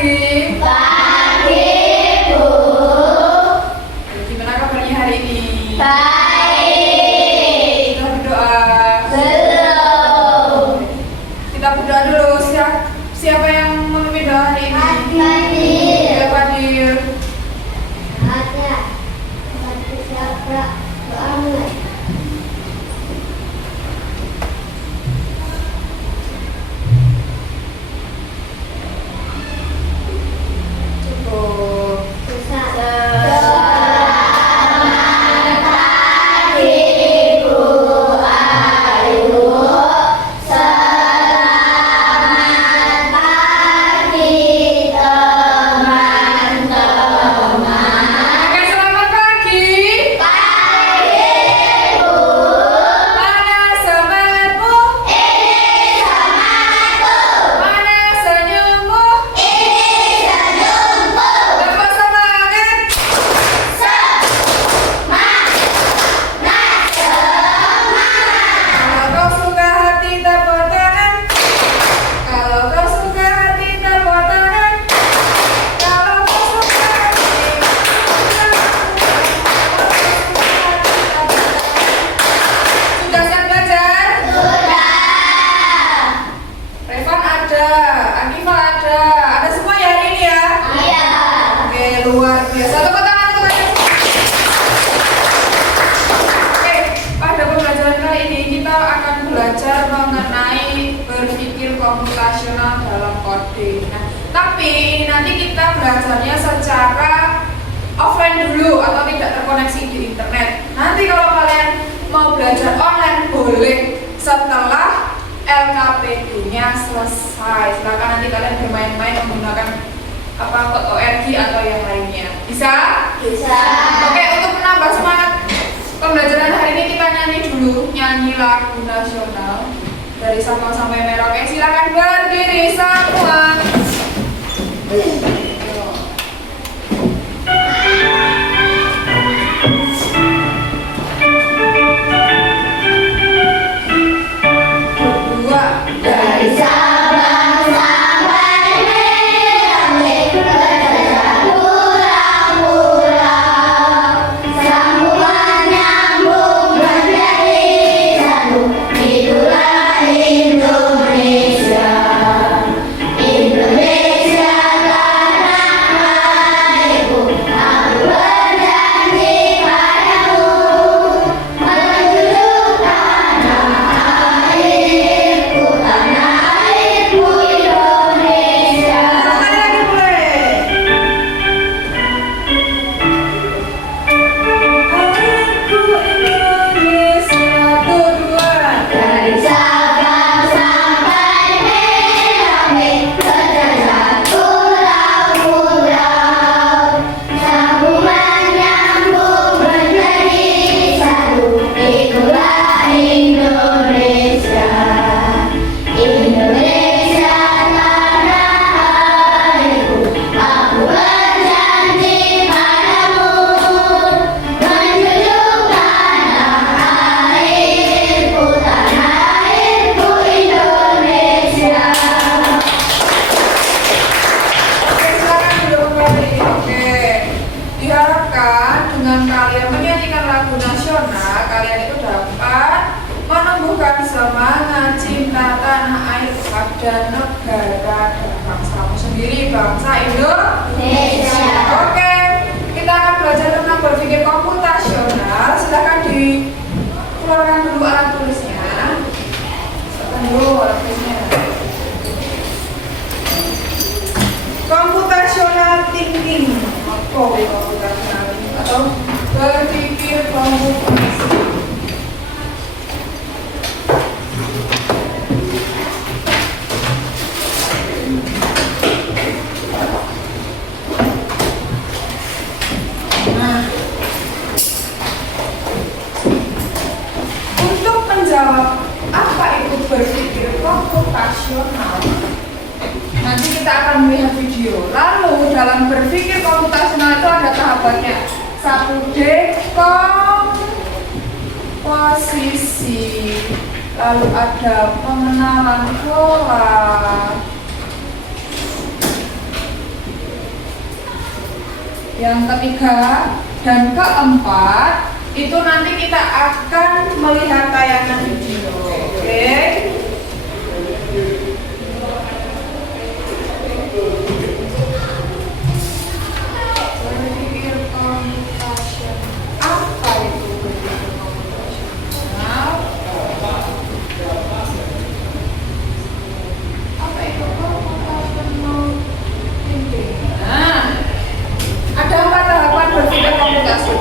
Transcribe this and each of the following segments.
pagi. Pagi, Bu. Gimana kabarnya hari ini? Baik. Sudah berdoa? Belum. Kita berdoa dulu. Siapa yang memimpin doa hari ini? Fadil. Ya, Fadil. Ada. Fadil siapa? Doa. Cukup. Oke, selamat pagi. Mana semangatmu? Mana senyummu? Lepas semangat. Kalau kau suka hati tepuk tangan. Kalau kau suka hati tepuk tangan. Kalau kau suka hati sudah siap belajar? Revan ada, Akifah ada semua ya hari ini ya? Oke, luar biasa. Tepuk tangan untuk kalian. Oke, pada pembelajaran kali ini kita akan belajar mengenai berpikir komputasional dalam coding. Nah, tapi ini nanti kita belajarnya secara offline dulu atau tidak terkoneksi di internet. Nanti kalau kalian mau belajar online boleh setelah LKPD-nya selesai. Silakan nanti kalian bermain-main menggunakan .org atau yang lainnya. Bisa? Oke, untuk menambah semangat pembelajaran hari ini kita nyanyi dulu, nyanyi lagu nasional dari Sabang sampai Merauke. Silakan berdiri semua. Dua. Dari Sabang sampai Merauke, pulau-pulau, sambungan nyambung menjadi satu. Itulah Indonesia, Indonesia tanah airku. Aku berjanji padamu, menjunjung tanah airku, Indonesia. Sekali lagi boleh. Airku Indonesia. Satu, dua. Dari Sabang sampai Merauke, berjajah pulau-pulau, sambungan nyambung menjadi satu. Itulah Indonesia, Indonesia tanah airku. Aku berjanji padamu, menjunjung tanah airku, Indonesia. Oke, silakan duduk kembali. Oke. Diharapkan dengan kalian menyanyikan lagu nasional, kalian itu dapat menumbuhkan semangat cinta tanah air pada negara dan bangsamu sendiri, bangsa Indonesia. Oke, kita akan belajar tentang berpikir komputasional. Silakan dikeluarkan dulu alat tulisnya. Silakan dulu alat tulisnya. Computational thinking computational thinking atau berpikir komputasi. Nah, untuk menjawab apa itu berpikir komputasional, nanti kita akan melihat video. Lalu dalam berpikir komputasional itu ada tahapannya. 1D komposisi, lalu ada pengenalan pola, yang ketiga dan keempat itu nanti kita akan melihat tayangan video. Oke. Berpikir computational. Apa itu berpikir computational? Apa itu computational thinking? Nah, ada 4 tahapan berpikir komputasi.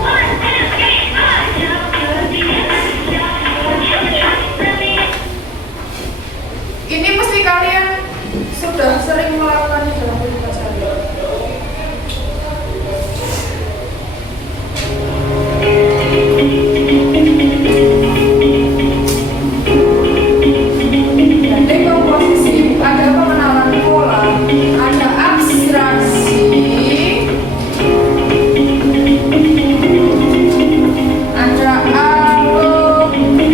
Ini pasti kalian sudah sering melakukannya dalam kehidupan sehari-hari. Dekomposisi, ada pengenalan pola, ada abstraksi, ada algoritmik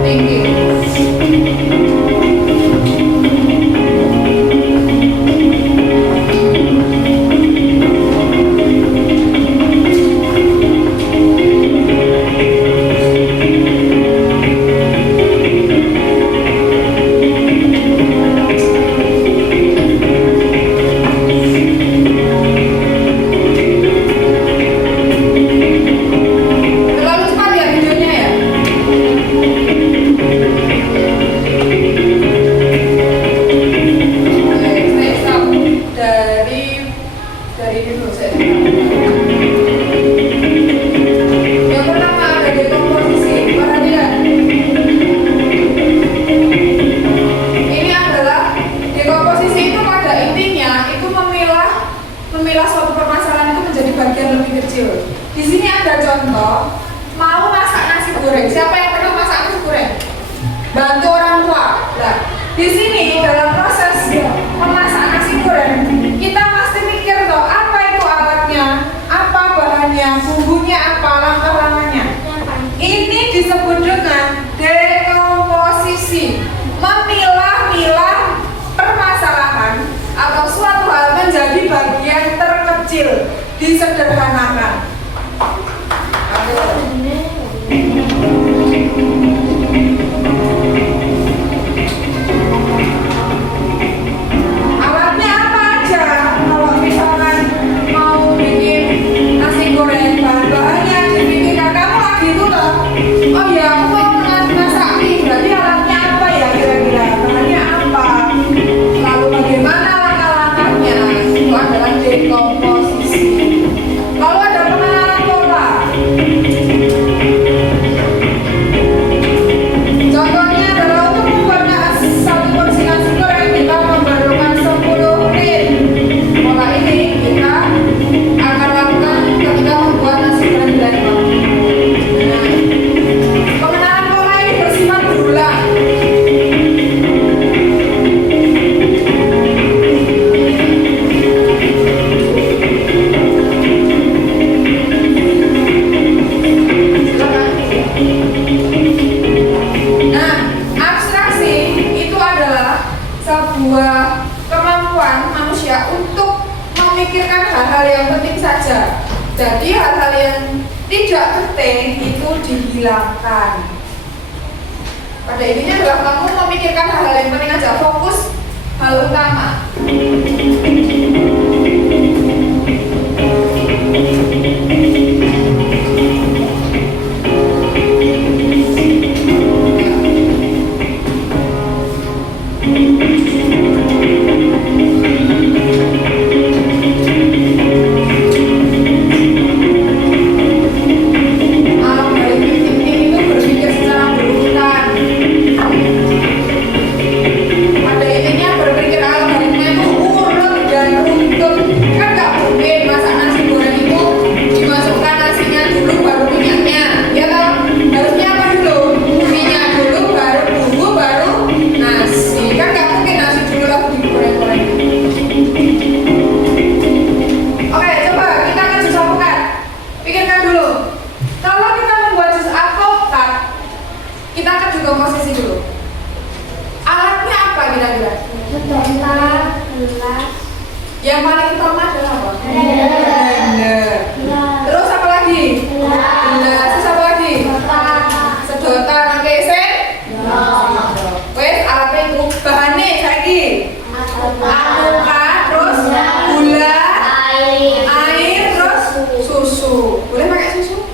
thinking. Terlalu cepat ya videonya ya? Oke, saya stop dari dulu saya. Yang pertama ada dekomposisi, perhatikan. Ini adalah dekomposisi itu pada intinya itu memilah suatu permasalahan itu menjadi bagian lebih kecil. Di sini ada contoh, mau masak nasi goreng. Siapa yang pernah masak nasi goreng? Bantu orang tua. Nah, di sini dalam proses memasak nasi goreng, kita pasti mikir toh, apa itu alatnya, apa bahannya, bumbunya apa, langkah-langkahnya. Ini disebut dengan dekomposisi, memilah-milah permasalahan atau suatu hal menjadi bagian terkecil, disederhanakan. Alatnya apa aja? Kalau misalkan mau bikin nasi goreng, bahan-bahannya dipikirkan. Kamu lagi itu loh. Oh ya, aku mau masak mie. Berarti alatnya apa ya kira-kira? Bahannya apa? Lalu bagaimana langkah-langkahnya? Itu adalah dekomposisi. Lalu ada pengenalan pola. Contohnya adalah untuk membuat satu porsi nasi goreng kita memerlukan 10 menit. Pola ini kita akan lakukan ketika membuat nasi goreng di lembang. Nah, pengenalan pola ini bersifat berulang. Nah, abstraksi itu adalah sebuah kemampuan manusia untuk memikirkan hal-hal yang penting saja. Jadi hal-hal yang tidak penting itu dihilangkan. Pada intinya adalah kamu memikirkan hal-hal yang penting aja, fokus hal utama. Algoritmik thinking itu berpikir secara berurutan. Pada intinya berpikir algoritma itu urut dan runtut. Kan nggak mungkin masak nasi goreng itu dimasukkan nasinya dulu baru minyaknya. Ya kan? Harusnya apa dulu? Minyak dulu baru bumbu baru nasi. Kan nggak mungkin nasi dulu lalu digoreng-goreng. Oke, coba kita akan jus alpukat. Pikirkan dulu. Kalau kita membuat jus alpukat, kita akan juga posisi dulu. Alatnya apa kira-kira? Sendok, gelas, Yang paling utama adalah apa? Blender. Terus apa lagi? Gelas. Terus apa lagi? Sedotan. Oke, sen? Wes, apa itu? Bahannya saiki. Alpukat, terus gula, air, terus susu. Boleh pakai susu?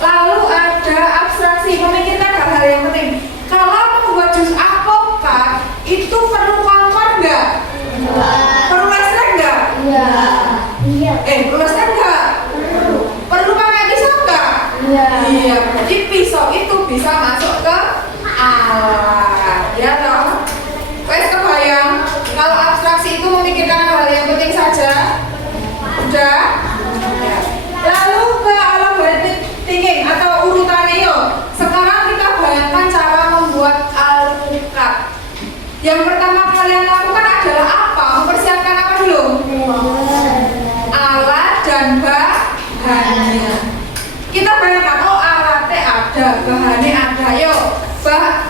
Lalu ada abstraksi, memikirkan hal-hal yang penting. Kalau membuat jus alpukat itu perlu kompor nggak? Perlu listrik nggak? Perlu listrik nggak? Perlu pakai pisau nggak? Iya, berarti pisau itu bisa masuk ke alat, ya toh? Wes kebayang? Kalau abstraksi itu memikirkan hal yang penting saja, udah? Lalu ke alam thinking atau urutannya yuk. Sekarang kita bayangkan cara membuat alpukat. Yang pertama kalian lakukan adalah apa? Mempersiapkan apa dulu? Alat dan bahannya. Kita bayangkan, oh alatnya ada, bahannya ada. Yuk,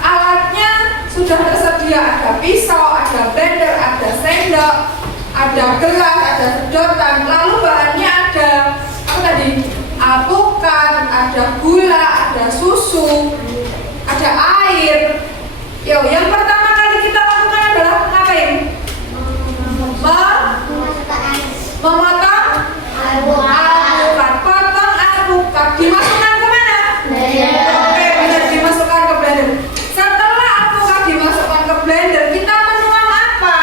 alatnya sudah tersedia. Ada pisau, ada blender, ada sendok, ada gelas, ada sedotan. Lalu bahannya ada apa tadi? Alpukat, ada gula, ada susu, ada air. Yo, yang pertama kali kita lakukan adalah ngapain? Memotong alpukat. Potong alpukat. Dimasukkan ke mana? Oke, benar, dimasukkan ke blender. Setelah alpukat dimasukkan ke blender, kita menuang apa?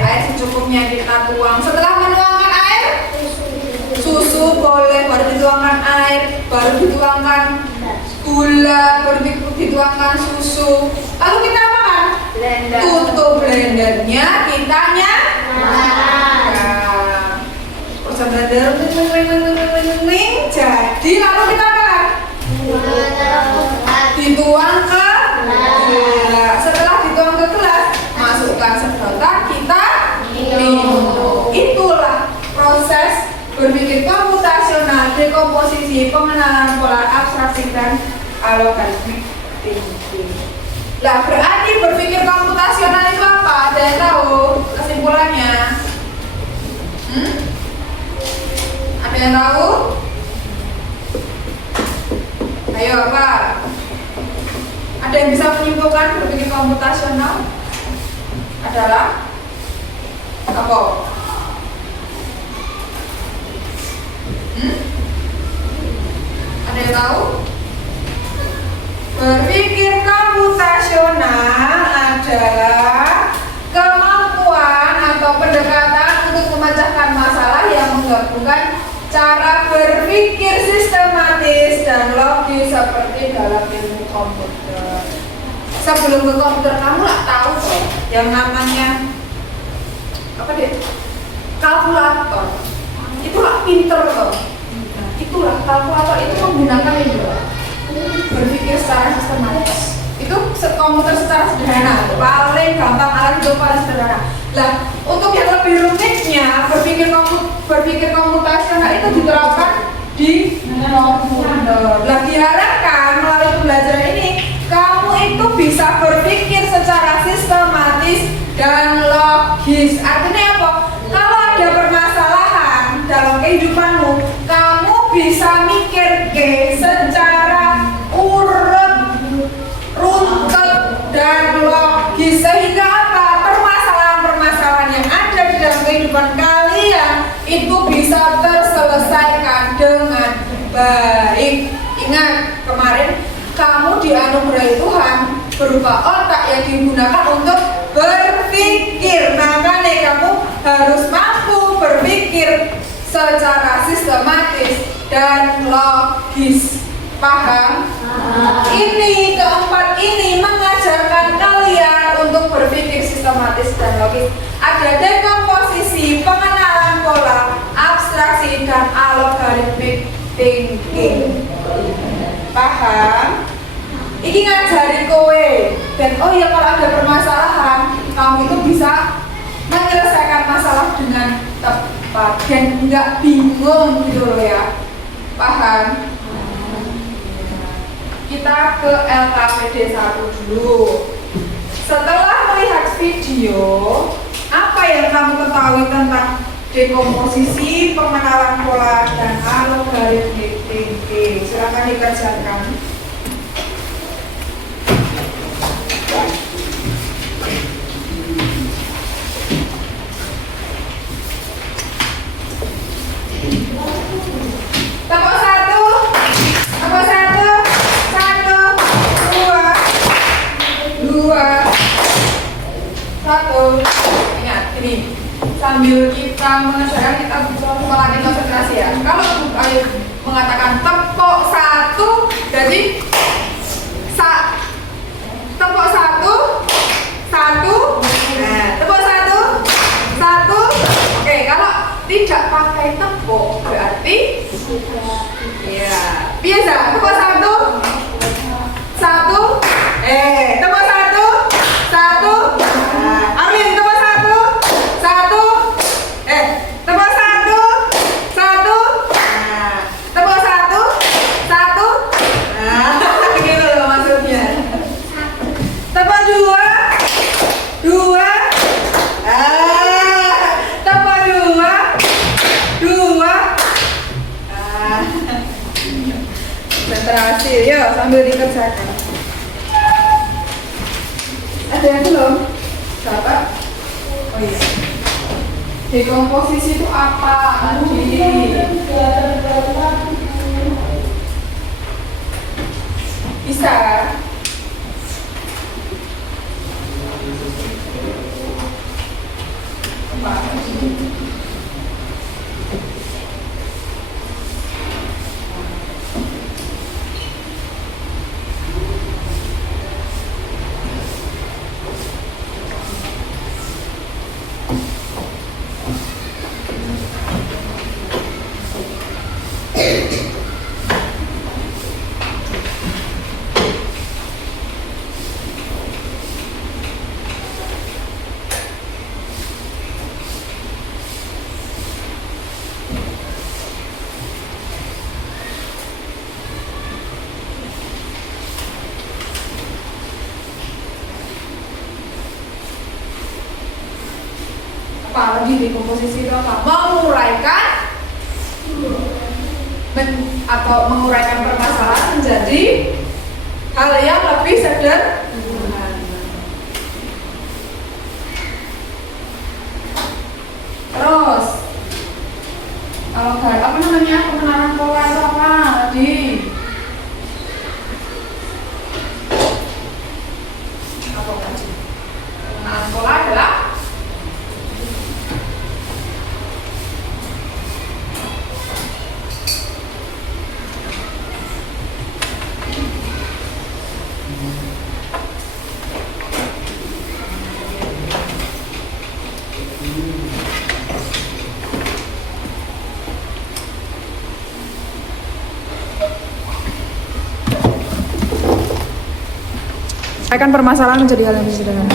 Air secukupnya kita tuang. Setelah menuangkan air, susu boleh, baru dituangkan air, baru dituangkan gula, baru dituangkan susu. Lalu kita apakan? Tutup blendernya, kita nyalakan. Proses blender jadi, lalu kita apakan? Dituang ke gelas. Setelah dituang ke gelas, masukkan sedotan, kita minum. Itulah proses berpikir komputasional, dekomposisi, pengenalan pola, abstraksi, dan algoritmik thinking. Lah, berarti berpikir komputasional itu apa? Ada yang tahu kesimpulannya? Ada yang tahu? Ayo, apa? Ada yang bisa menyimpulkan berpikir komputasional adalah apa? Ada yang tahu? Berpikir komputasional adalah kemampuan atau pendekatan untuk memecahkan masalah yang menggabungkan cara berpikir sistematis dan logis seperti dalam ilmu komputer. Sebelum ke komputer, kamu nggak tahu kok yang namanya apa deh? Kalkulator. Itulah pinter loh. Nah, itulah kalkulator itu menggunakan itu berpikir secara sistematis. Itu komputer secara sederhana, paling gampang, alat itu paling sederhana. Nah, untuk yang lebih rumitnya, berpikir komputasional itu diterapkan di komputer. Nah, diharapkan melalui pembelajaran ini kamu itu bisa berpikir secara sistematis dan logis. Artinya apa? Kalau ada permasalahan dalam kehidupanmu, kamu bisa mikir secara urut, runtut, dan logis. Sehingga apa? Permasalahan-permasalahan yang ada di dalam kehidupan kalian itu bisa terselesaikan dengan baik. Ingat, kemarin kamu dianugerahi Tuhan berupa otak yang digunakan untuk berpikir. Makanya kamu harus mampu berpikir secara sistematis dan logis. Paham? Ini keempat ini mengajarkan kalian untuk berpikir sistematis dan logis. Ada dekomposisi, pengenalan pola, abstraksi, dan algoritmik thinking. Paham? Ini ngajari kowe. Dan oh ya, kalau ada permasalahan, kamu itu bisa menyelesaikan masalah dengan tepat dan nggak bingung gitu loh ya. Paham? Kita ke LKPD 1 dulu. Setelah melihat video, apa yang kamu ketahui tentang dekomposisi, pengenalan pola, dan logaritmik? Silakan dikerjakan. Tepuk satu, tepuk satu, satu, dua, satu. Ingat ini sambil kita mengerjakan kita mengulangi konsentrasi ya. Kalau ayo mengatakan tepuk satu, jadi tepuk satu, satu, nah, tepuk satu, satu. Oke, kalau tidak pakai tepuk berarti ya biasa tepuk satu, satu, tepuk satu, satu. Arlin tepuk satu, satu, tepuk satu, satu, tepuk satu, satu. Gitu loh maksudnya. Tepuk dua, dua, tepuk dua, dua. Konsentrasi, yuk sambil dikerjakan. Ada yang belum? Sahabat? Oh iya. Dekomposisi itu apa? Nanti. Bisa. Apa? Apalagi dekomposisi itu apa? Menguraikan atau menguraikan permasalahan menjadi hal yang lebih sederhana. Terus kalau apa namanya pengenalan pola itu apa tadi? Apa tadi? Pengenalan pola adalah akan permasalahan menjadi hal yang sederhana.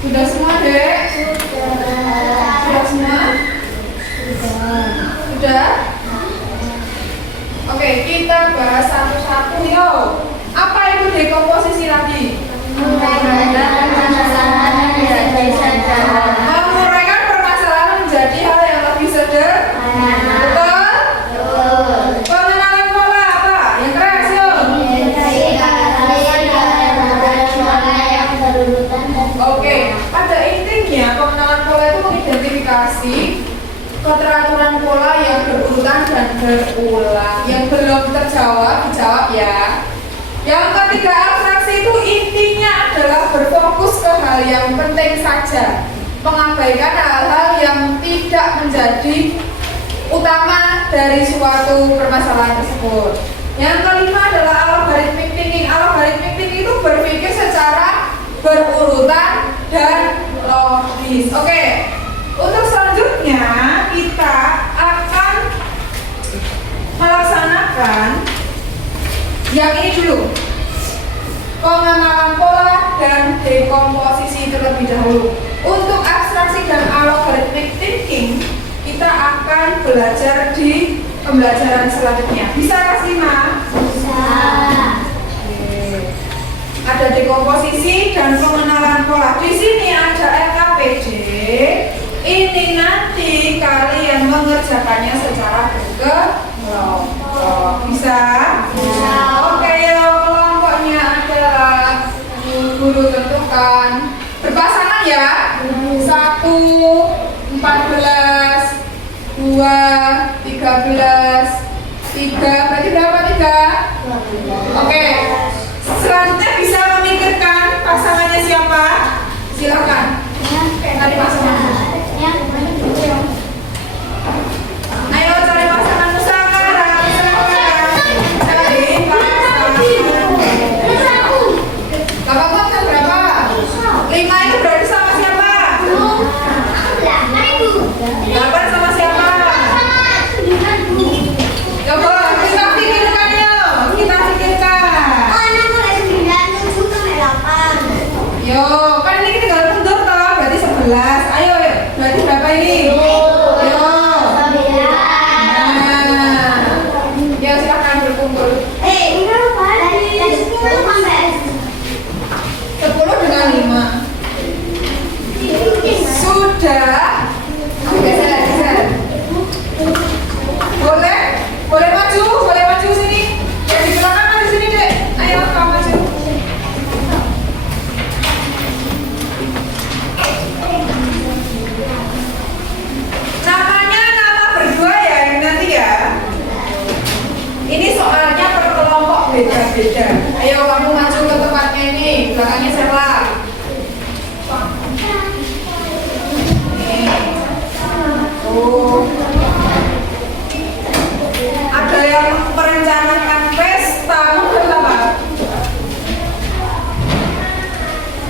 Sudah semua, Dek? Sudah semua? Sudah? Oke, kita bahas satu-satu yuk. Apa itu dekomposisi lagi? Menguraikan permasalahan menjadi sederhana. Menguraikan permasalahan menjadi hal yang lebih sederhana. Betul? Betul. Pengenalan pola apa? Yang keras yuk. Oke, pada intinya pengenalan pola itu mengidentifikasi keteraturan pola yang berurutan dan berulang. Yang belum terjawab, dijawab ya. Yang ketiga, abstraksi itu intinya adalah berfokus ke hal yang penting saja, mengabaikan hal-hal yang tidak menjadi utama dari suatu permasalahan tersebut. Yang kelima adalah algoritma berurutan dan logis. Oke. Untuk selanjutnya kita akan melaksanakan yang ini dulu. Pengenalan pola dan dekomposisi terlebih dahulu. Untuk abstraksi dan algoritmic thinking kita akan belajar di pembelajaran selanjutnya. Bisa kasih Ma? Bisa. Ada dekomposisi dan pengenalan pola. Di sini ada LKPD. Ini nanti kalian mengerjakannya secara berkelompok. Bisa? Bisa. Oke, kelompoknya adalah guru tentukan berpasangan ya. 1, 14, 2, 13, 3. Berarti berapa 3? Oke. Selanjutnya bisa memikirkan pasangannya siapa? Silakan. Cari pasangan. Ayo cari pasanganmu sekarang. Cari pasangan. Kakak kan berapa? 5 itu berarti sama siapa? 8 sama siapa? Coba kita pikirkan yuk. Kita pikirkan. Yo, kan ini kita tinggal mundur toh, berarti 11. Ayo, berarti berapa ini? Yo. Nah. Ya silakan berkumpul. 10 dengan 5. Sudah. Geser. Boleh maju sini. Yang di belakang kan di sini, Dek. Ayo kamu maju. Namanya nama berdua ya ini nanti ya. Ini soalnya per kelompok beda-beda. Ayo kamu maju ke tempatnya ini, belakangnya Serla. Ada yang merencanakan pesta, apa?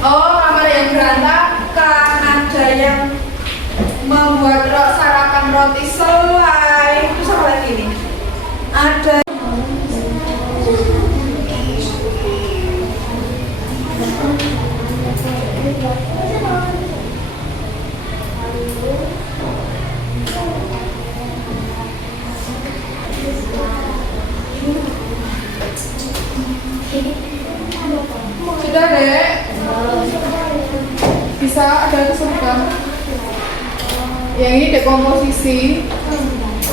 Oh, kamar yang berantakan. Ada yang membuat sarapan roti selai. Terus apa lagi nih? Ada. Sudah Dek. Bisa ada kesulitan. Yang ini dekomposisi.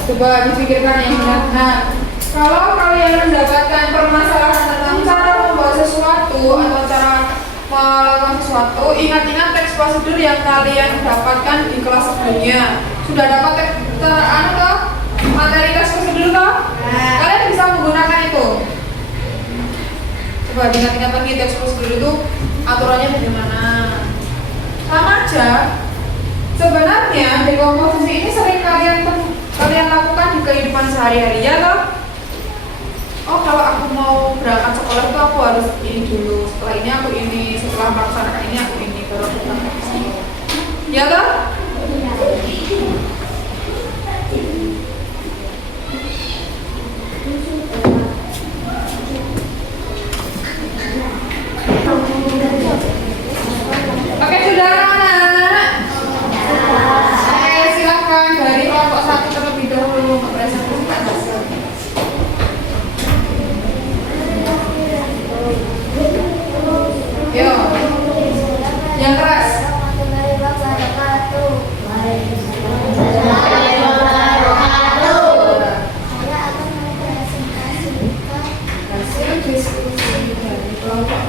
Coba dipikirkan yang benar. Nah, kalau kalian mendapatkan permasalahan tentang cara membuat sesuatu atau cara melakukan sesuatu, ingat-ingat teks prosedur yang kalian dapatkan di kelas sebelumnya. Sudah dapat materi teks prosedur toh? Kalian bisa menggunakan itu. Coba ingat-ingat lagi teks prosedur itu aturannya bagaimana. Sama aja. Sebenarnya dekomposisi ini sering kalian lakukan di kehidupan sehari-hari ya toh? Oh, kalau aku mau berangkat sekolah itu aku harus ini dulu, setelah ini aku ini, setelah melaksanakan ini aku ini, baru aku berangkat ke sini. Ya toh? Oke, sudah anak-anak. Oke, silakan dari kelompok 1 terlebih dahulu mempresentasikan hasil. Yo, yang keras. Hasil diskusi dari kelompok.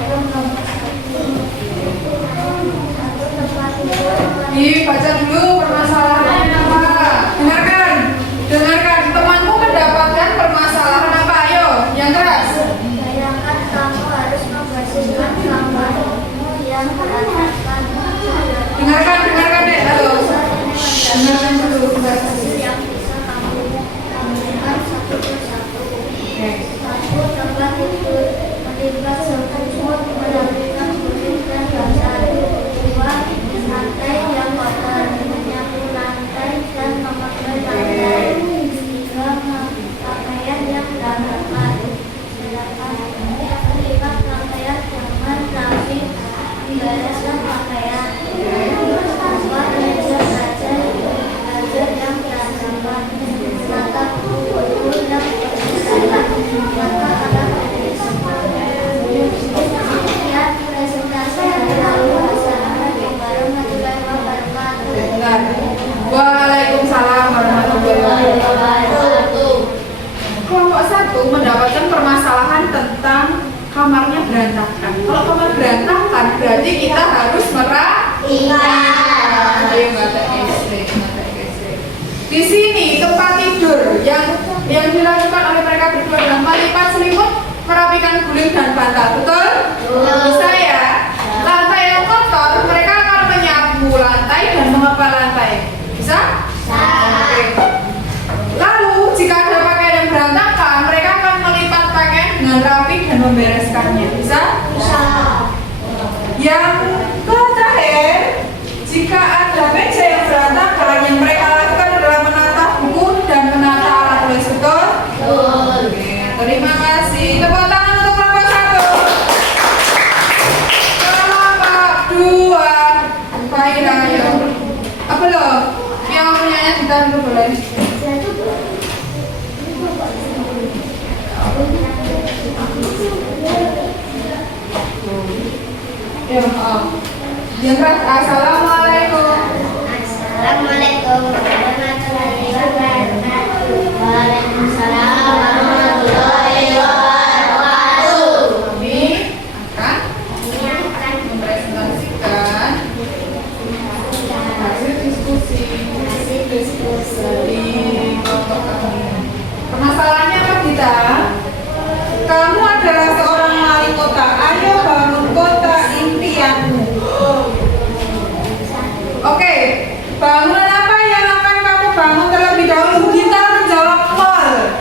Baca dulu permasalahannya apa. Dengarkan. Temanmu mendapatkan permasalahan apa? Ayo, yang keras. Bayangkan kamu harus membersihkan kamarmu yang berantakan. Dengarkan deh. Halo. Dengarkan dulu. Yang bisa kamu lakukan satu persatu. Satu, tempat tidur, menimbang semua merapikan kulit dan bahasa tentang kamarnya berantakan. Kalau kamar berantakan berarti kita harus merapikan. Ayo nggak ada di sini tempat tidur yang dilakukan oleh mereka berdua adalah melipat selimut, merapikan guling dan bantal. Betul? Bisa ya? Lantai yang kotor mereka akan menyapu lantai dan mengepel lantai. Bisa? Oke. Lalu jika ada pakaian yang berantakan, mereka akan melipat pakaian dengan rapi dan membereskannya. Bisa? Bisa. Yang terakhir, jika ada meja yang berantakan, yang mereka lakukan adalah menata buku dan menata alat tulis. Betul? Oke, terima kasih. Tepuk tangan untuk kelompok 1. Kelompok 2. Baiklah, ayo. Apa loh? Yang punyanya ditahan dulu boleh? Ya, yang keras. Assalamualaikum. Assalamualaikum warahmatullahi wabarakatuh. Waalaikumsalam warahmatullahi wabarakatuh. Kami akan mempresentasikan hasil diskusi dari kelompok kami. Permasalahannya apa kita? Kamu adalah seorang wali kota. Ayo bangun kota impianmu. Oke, bangunan apa yang akan kamu bangun terlebih dahulu? Kita menjawab mall.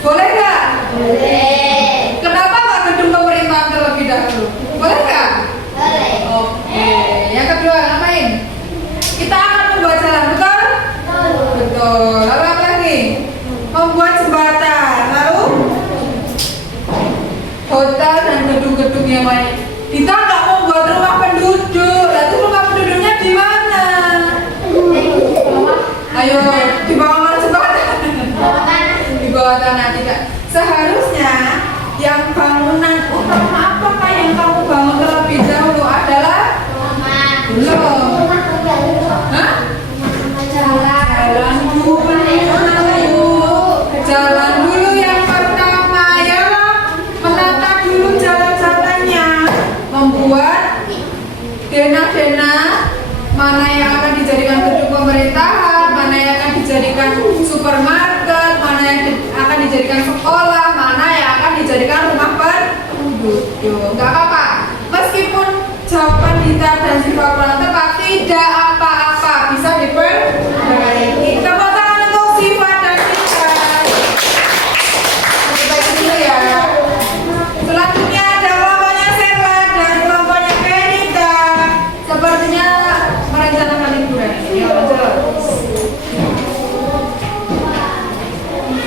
Boleh nggak? Boleh. Kenapa nggak gedung pemerintahan terlebih dahulu? Boleh nggak? Boleh. Oke. Yang kedua, ngapain? Kita akan membuat jalan, betul? Betul. Lalu apa lagi? Membuat jembatan. Lalu hotel dan gedung-gedung yang lain. Kita nggak mau buat rumah penduduk. Lalu rumah penduduknya di mana? Ayo, di bawah mana jembatan? Di bawah tanah tidak. Seharusnya yang bangunan utama apakah yang kamu bangun terlebih dahulu adalah belum. Hah? Jalan dulu. Jalan dulu yang pertama ya. Menata dulu jalan-jalannya. Membuat denah-denah mana yang akan dijadikan gedung pemerintahan, mana yang akan dijadikan supermarket, mana yang akan dijadikan sekolah, mana yang akan dijadikan rumah penduduk. Enggak apa-apa. Meskipun jawaban kita dan sifat kurang tepat, tidak apa-apa, bisa diperbaiki. Tepuk tangan untuk sifat dan kita. Perbaiki dulu ya. Selanjutnya ada kelompoknya Serla dan kelompoknya Benita. Sepertinya merencanakan liburan. Yuk, lanjut.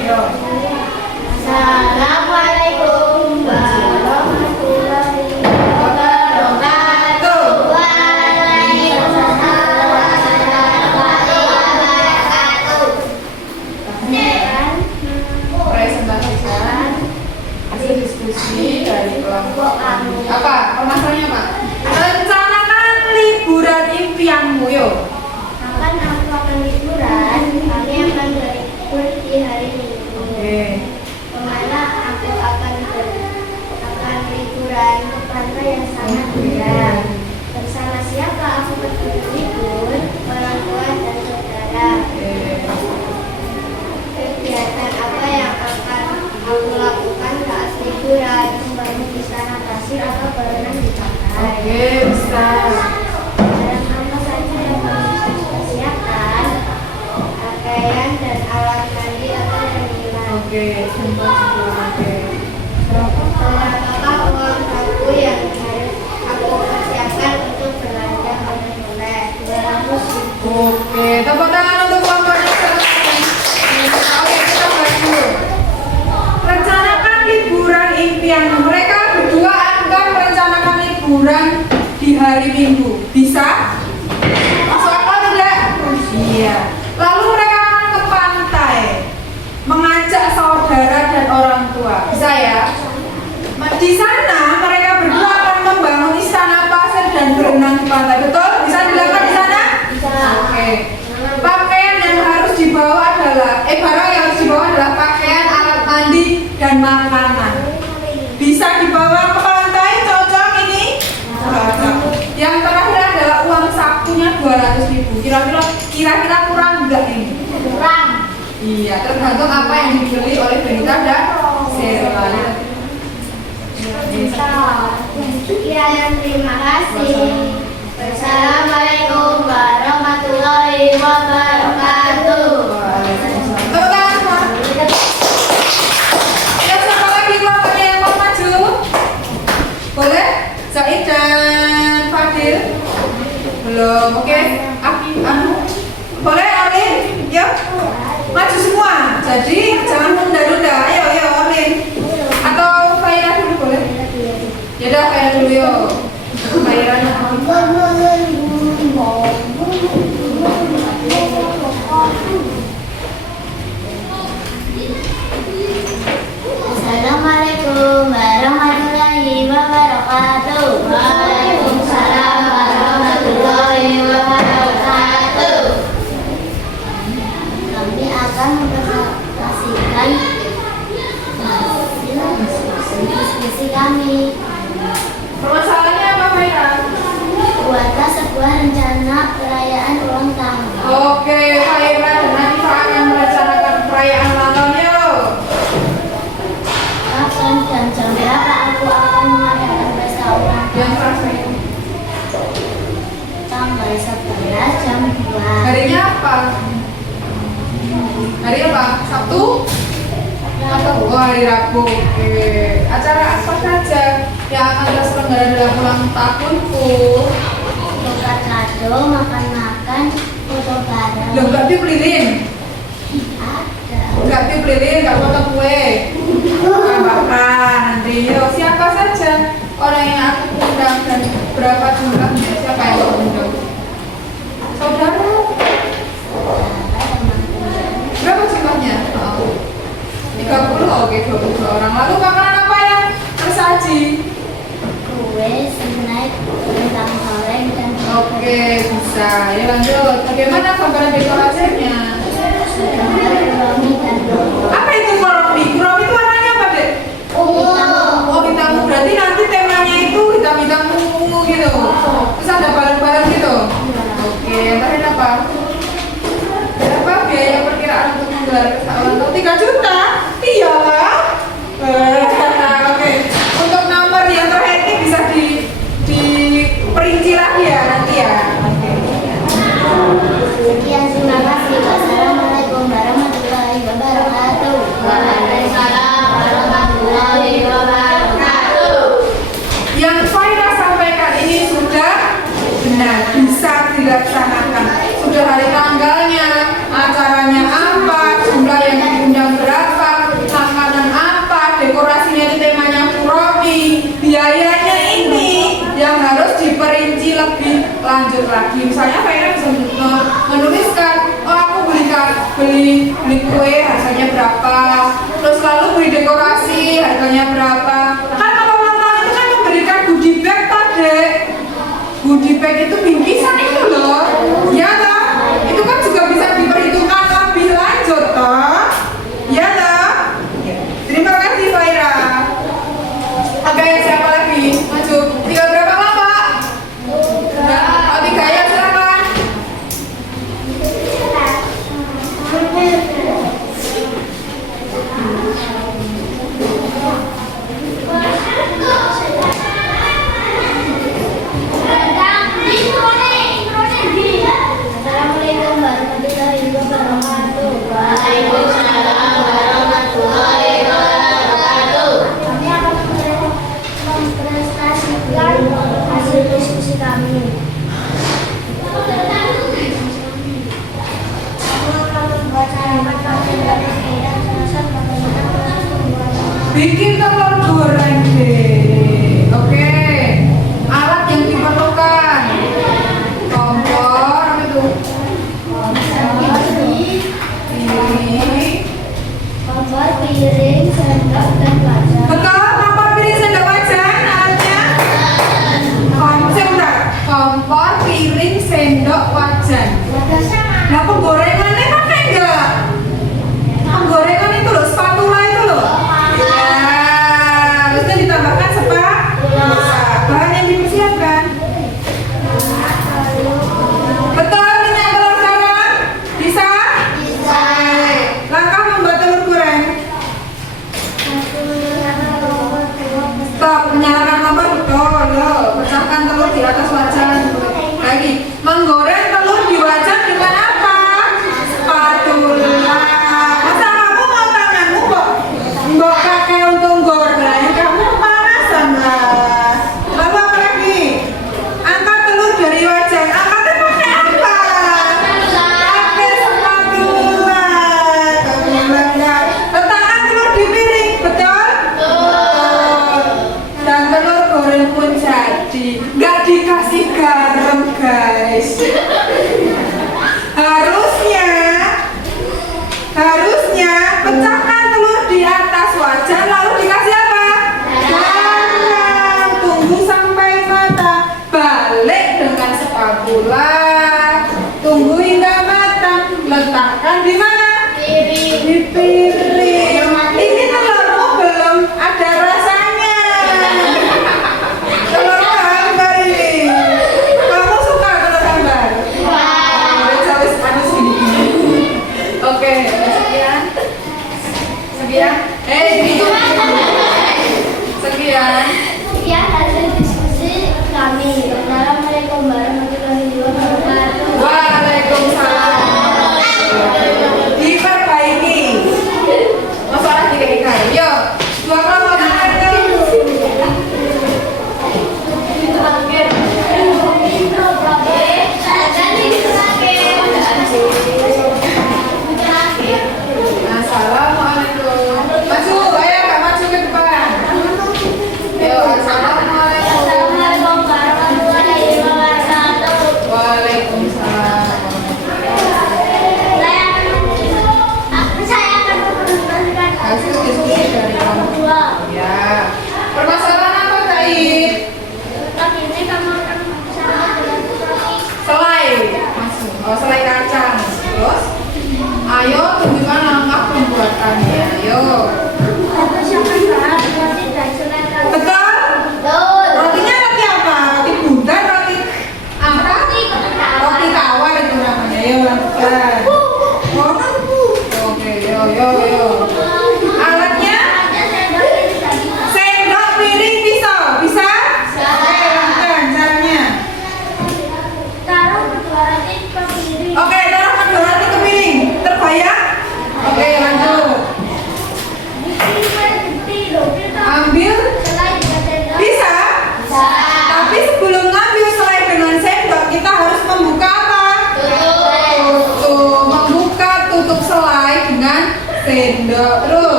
Yuk. Assalamualaikum warahmatullahi wabarakatuh. Waalaikumsalam warahmatullahi wabarakatuh. Presentasikan hasil diskusi dari kelompok kami. Apa? Permasalahannya apa? Rencanakan liburan impianmu, yuk. Kapan aku akan liburan? Kami akan berlibur di hari Minggu. Oke. Kemana aku akan liburan ke pantai yang sangat indah. Bersama siapa aku pergi berlibur? Orang tua dan saudara. Kegiatan apa yang akan aku lakukan saat liburan? Membangun istana pasir atau berenang di pantai. Oke, bisa. Barang apa saja yang harus dipersiapkan? Pakaian dan alat mandi atau cemilan. Oke, oke. Berapakah uang saku yang harus aku persiapkan untuk belanja oleh-oleh? 200.000. Oke, tepuk tangan untuk kelompoknya. Oke, kita bahas dulu. Rencanakan liburan impian. Mereka berdua akan merencanakan liburan di hari Minggu. Bisa? Masuk akal tidak? Iya. Lalu mereka akan ke pantai, mengajak saudara dan orang tua. Bisa ya? Di sana mereka berdua akan membangun istana pasir dan berenang di pantai. Betul? Bisa dilakukan di sana? Bisa. Oke. Pakaian yang harus dibawa adalah barang yang harus dibawa adalah pakaian, alat mandi, dan makanan. bisa dibawa ke pantai, cocok ini? Cocok. Yang terakhir adalah uang sakunya 200.000. Kira-kira kurang enggak ini? Kurang. Iya, tergantung apa yang dibeli oleh Benita dan Sheila. Sekian, terima kasih. Assalamualaikum warahmatullahi wabarakatuh. Tepuk tangan semua. Ya, siapa lagi kelompoknya yang mau maju? Boleh? Said dan Fadil? Belum, oke. Boleh, Orlin? Yuk, maju semua. Jadi jangan menunda-nunda. Ayo, Orlin. Atau Faira dulu boleh? Yaudah, Faira dulu yuk. Fairanya. Assalamualaikum warahmatullahi wabarakatuh. Waalaikumsalam warahmatullahi wabarakatuh. Kami akan mempresentasikan hasil diskusi kami. Permasalahannya apa, Faira? Buatlah sebuah rencana perayaan ulang tahun. Oke, Faira dan Hanifah akan merencanakan perayaan ulang tahunnya loh. Kapan dan jam berapa aku akan mengadakan pesta ulang Yang tahun? terakhir. Tanggal 11 jam 2. Harinya apa? Hari apa? Sabtu? Oh, hari Rabu. Oke. Acara apa saja yang akan terselenggara dalam ulang tahunku? Tukar kado, makan-makan, foto bareng. Loh, nggak tiup lilin? Ada. Nggak tiup lilin, nggak potong kue. Makan nanti. Yo, siapa saja orang yang aku undang dan berapa jumlahnya? Siapa yang aku undang? Saudara? Berapa jumlahnya? 30, oke, 22 orang. Lalu makanan apa yang tersaji? Kue, snack, kentang goreng, dan Oke, bisa. Ya lanjut. Bagaimana gambaran dekorasinya? gambar Romi dan Romi. Apa itu kuromi? Kuromi itu warnanya apa, Dek? Oh, hitam. Berarti nanti temanya itu hitam-hitam ungu gitu. Terus ada balon-balon gitu. Oke, yang terakhir apa? Berapa biaya perkiraan untuk menggelar pesta ulang tahun? 3 juta? Iyalah. Oke. Untuk nomor yang terakhir ini bisa diperinci lagi ya nanti ya. Oke. Sekian, terima kasih. Wassalamualaikum warahmatullahi wabarakatuh. Waalaikumsalam warahmatullahi wabarakatuh. Yang Faira sampaikan ini sudah benar, bisa dilaksanakan. Sudah hari tanggalnya, acaranya apa, jumlah yang diundang berapa, makanan apa, dekorasinya itu temanya kuromi, biayanya ini yang harus diperinci lebih lanjut lagi. Misalnya Faira bisa menuliskan, oh aku beli kue harganya berapa, terus lalu beli dekorasi harganya berapa. Kan kalau ulang tahun itu kan memberikan goodie bag tadi. Goodie bag itu bingkisan itu loh, ya toh? Itu kan juga bisa diperhitungkan lebih lanjut toh, ya toh? Terima kasih Faira. Oke, siapa lagi? Maju. Tinggal berapa Bapak? Oh, 3 ya, silakan. Assalamualaikum warahmatullahi wabarakatuh. Waalaikumsalam warahmatullahi wabarakatuh. Kami akan mempresentasikan hasil diskusi kami. Bikin telur goreng deh. Oke. Alat yang diperlukan. Kompor, apa itu? Kompor, piring, sendok, dan wajan. Betul, kompor, piring, sendok, wajan. Alatnya? Kompor, piring, sendok, wajan. Nah, penggorengannya pakai enggak? Penggorengan itu loh, spatula itu loh. Ya, terusnya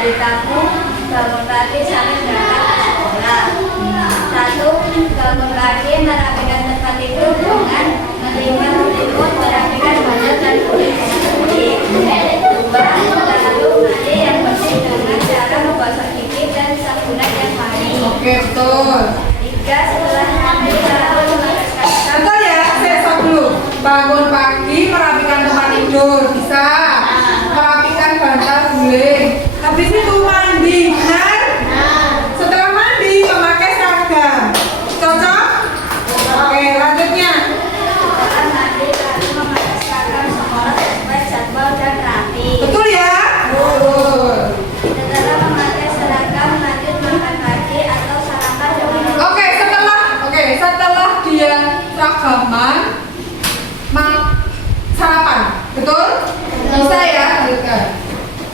dari tabung, bangun pagi sampai berangkat ke sekolah. 1. Bangun pagi merapikan tempat tidur dengan menerima selimut, merapikan bantal dan kulit yang bersih. 2. Lalu mandi yang bersih dengan cara menggosok gigi dan sabunan yang wangi. Oke, betul. 3. Setelah mandi lalu mengoleskan Contoh ya, saya stop dulu. Bangun pagi merapikan tempat tidur, bisa. Merapikan bantal guling. Habis itu mandi, benar? Setelah mandi memakai seragam. Cocok? Oke, lanjutnya. setelah mandi lalu memakai seragam sekolah sesuai jadwal dan rapi. Betul ya? Betul. Setelah memakai seragam lanjut makan pagi atau sarapan dengan Setelah dia seragaman, sarapan, betul? Bisa ya? Lanjutkan.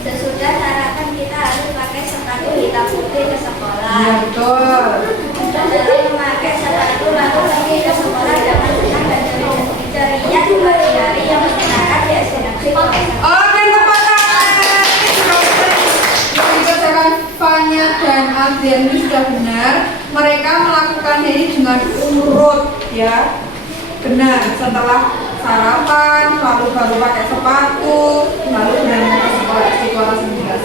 sesudah sarapan kita harus pakai sepatu hitam putih ke sekolah. Ya, betul. Setelah memakai sepatu lalu pergi ke sekolah dengan senang dan ceria di hari yang menyenangkan di SDNP. Oke, tepuk tangan. Yang dikerjakan Fanya dan Adrian ini sudah benar. Mereka melakukannya ini dengan urut, ya. Benar. Setelah sarapan, lalu baru pakai sepatu, lalu berangkat ke sekolah SD kelas 11.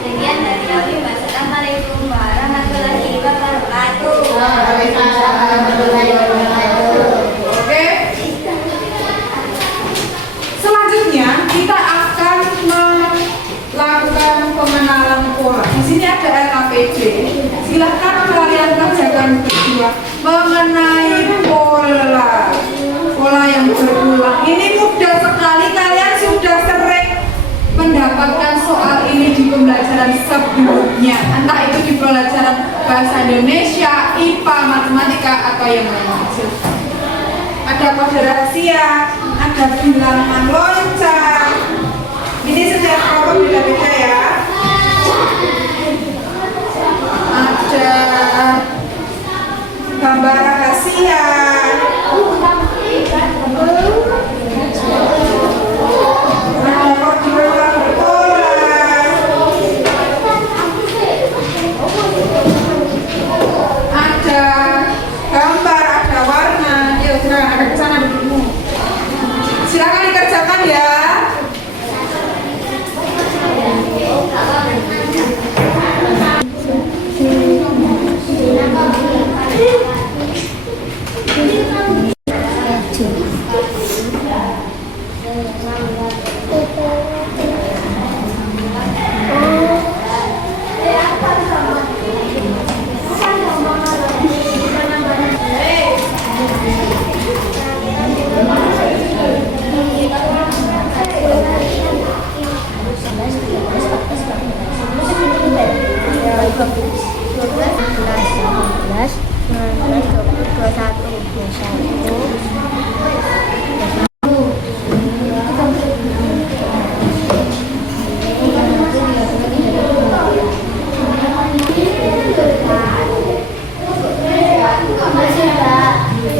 Sekian dari kami. Wassalamualaikum warahmatullahi wabarakatuh. Oke. Selanjutnya kita akan melakukan pengenalan pola. Di sini ada LKPD. Silahkan kalian kerjakan berdua mengenai pola yang berulang. Ini mudah sekali, kalian sudah sering mendapatkan soal ini di pembelajaran sebelumnya, entah itu di pelajaran bahasa Indonesia, IPA, matematika, atau yang lain. Ada kode rahasia, ada bilangan loncat. Ini setiap kelompok beda-beda ya. Ada gambar rahasia. Ada koordinat berpola. Ada gambar, ada warna. Yuk, silakan ada ke sana dudukmu. Silakan dikerjakan ya.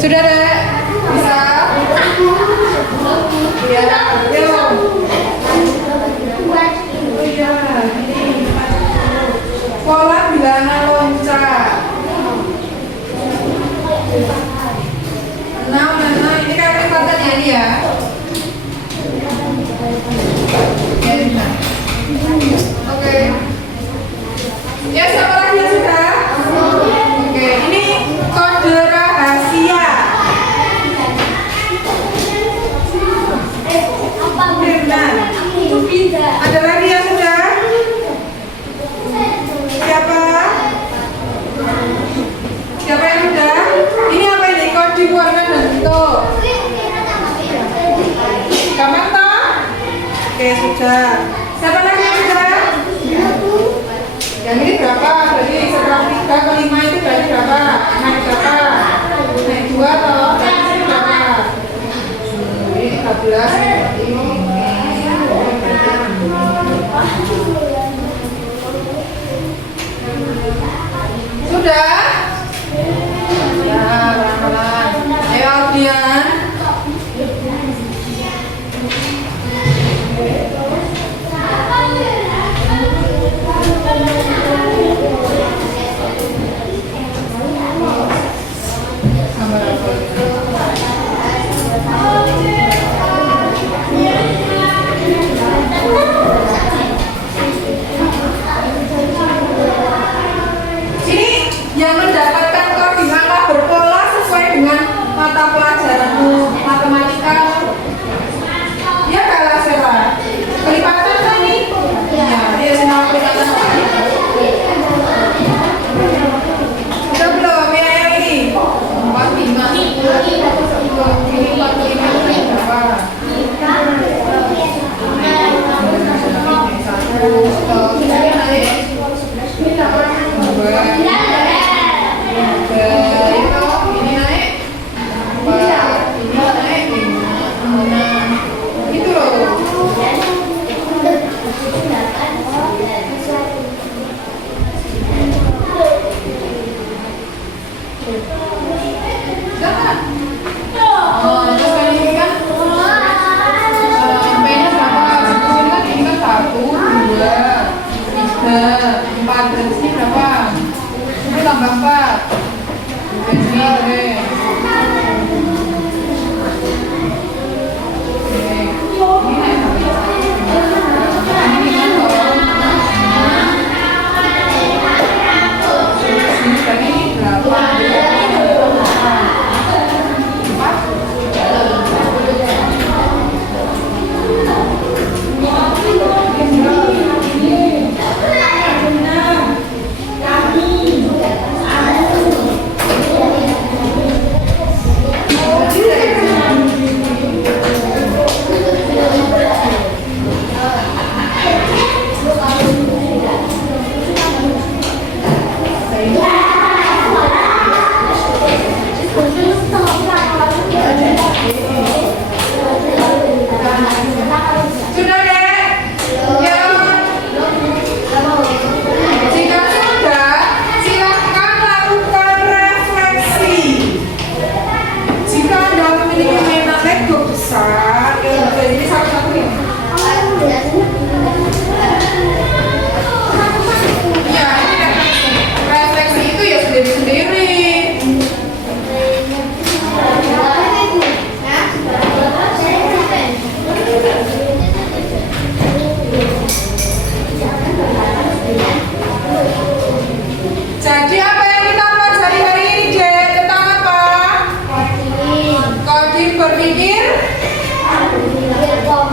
Sudah deh, bisa? Ya, yuk. Oh iya, ini pola bilangan loncat. Nah, ini kan kecepatan ya ini ya. Oke. Ya, siapa lagi yang sudah? Oke, ini kode rahasia. Ada lagi yang sudah? Siapa? Siapa yang sudah? Ini apa ini? Kode warna dan bentuk. Gampang toh? Oke, sudah. Siapa lagi yang sudah? Yang ini berapa? Berarti setelah 3 ke 5 itu berarti berapa? Naik berapa? Naik 2 toh? Berarti ini berapa? Ini 13 ini. Sudah? Ya, pelan-pelan. Ayo Aldian.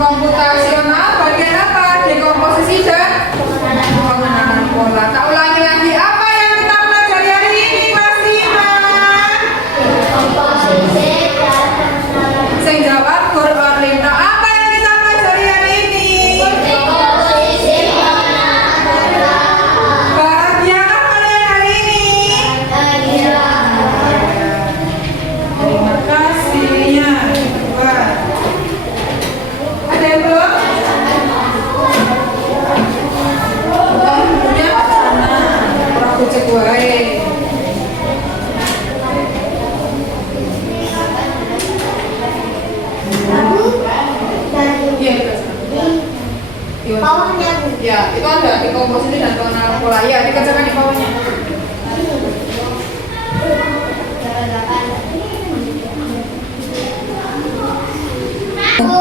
komputasional bagian apa? Dekomposisi dan pengenalan pola. Tak ulangi lagi, apa yang kita pelajari hari ini kelas 5? Saya jawab Gor Orlinda. Apa yang kita pelajari hari ini? Bahagia kan kalian hari ini? Terima kasih ya. Wah. Ada yang belum? Bukunya sana. Aku cek wae. Iya, kita sana. Iya. Bawahnya, Bu. Ya, itu ada di komposisi dan pengenalan pola. Ya, dikerjakan di bawahnya. Bu.